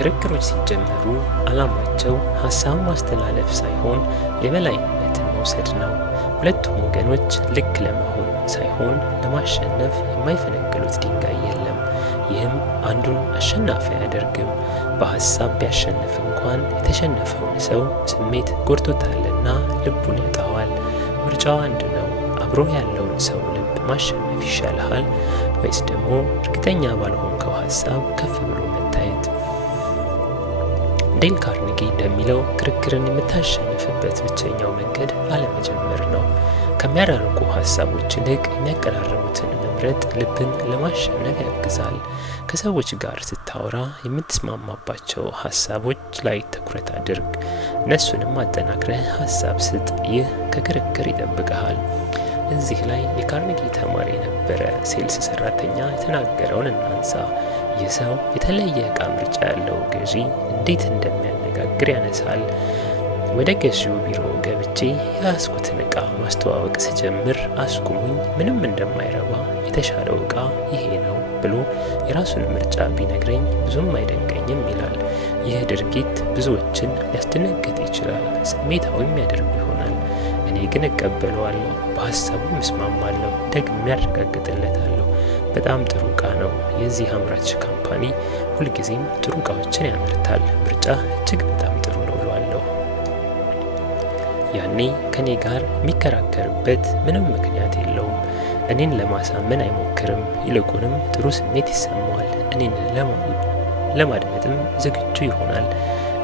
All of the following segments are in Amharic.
ክርክሮች ሲጀመሩ ዓላማቸው ሀሳብ ማስተላለፍ ሳይሆን የበላይነትን መውሰድ ነው። ሁለቱም ወገኖች ልክ ለመሆን ሳይሆን ለማሸነፍ የማይፈነቅሉት ድንጋይ የለም። ይህም አንዱን አሸናፊ አያደርግም። በሀሳብ ቢያሸንፍ እንኳን የተሸነፈውን ሰው ስሜት ጎድቶታልና ልቡን ያጣዋል። ምርጫው አንድ ነው። አብሮ ያለውን ሰው ልብ ማሸነፍ ይሻልሃል ወይስ ደግሞ እርግጠኛ ባልሆንከው ሀሳብ ከፍ ብሎ መታየት? ዴል ካርኔጊ እንደሚለው ክርክርን የምታሸንፍበት ብቸኛው መንገድ አለመጀመር ነው። ከሚያራርቁ ሀሳቦች ይልቅ የሚያቀራርቡትን መምረጥ ልብን ለማሸነፍ ያግዛል። ከሰዎች ጋር ስታወራ የምትስማማባቸው ሀሳቦች ላይ ትኩረት አድርግ። እነሱንም አጠናክረህ ሀሳብ ስጥ። ይህ ከክርክር ይጠብቀሃል። እዚህ ላይ የካርኔጊ ተማሪ የነበረ ሴልስ ሰራተኛ የተናገረውን እናንሳ። ይህ ሰው የተለየ እቃ ምርጫ ያለው ገዢ እንዴት እንደሚያነጋግር ያነሳል። ወደ ገዢው ቢሮ ገብቼ የያዝኩትን እቃ ማስተዋወቅ ስጀምር አስቁሙኝ፣ ምንም እንደማይረባ የተሻለው እቃ ይሄ ነው ብሎ የራሱን ምርጫ ቢነግረኝ ብዙም አይደንቀኝም ይላል። ይህ ድርጊት ብዙዎችን ሊያስደነግጥ ይችላል፣ ስሜታዊም ያደርግ ይሆናል። እኔ ግን እቀበለዋለሁ፣ በሀሳቡ እስማማለሁ፣ ደግሜ ያረጋግጥለታለሁ። በጣም ጥሩ እቃ ነው። የዚህ አምራች ካምፓኒ ሁልጊዜም ጥሩ እቃዎችን ያመርታል። ምርጫ እጅግ በጣም ጥሩ ነው እለዋለሁ። ያኔ ከኔ ጋር የሚከራከርበት ምንም ምክንያት የለውም። እኔን ለማሳመን አይሞክርም። ይልቁንም ጥሩ ስሜት ይሰማዋል። እኔን ለማድመጥም ዝግጁ ይሆናል።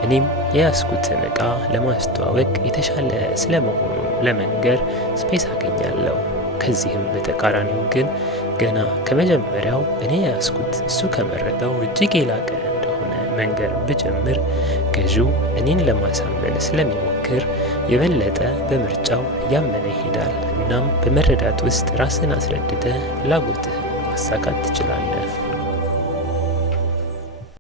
እኔም የያዝኩትን እቃ ለማስተዋወቅ የተሻለ ስለመሆኑ ለመንገር ስፔስ አገኛለሁ። ከዚህም በተቃራኒው ግን ገና ከመጀመሪያው እኔ ያዝኩት እሱ ከመረጠው እጅግ የላቀ እንደሆነ መንገር ብጀምር ገዢው እኔን ለማሳመን ስለሚሞክር የበለጠ በምርጫው ያመነ ይሄዳል። እናም በመረዳት ውስጥ ራስን አስረድተህ ፍላጎትህን ማሳካት ትችላለህ።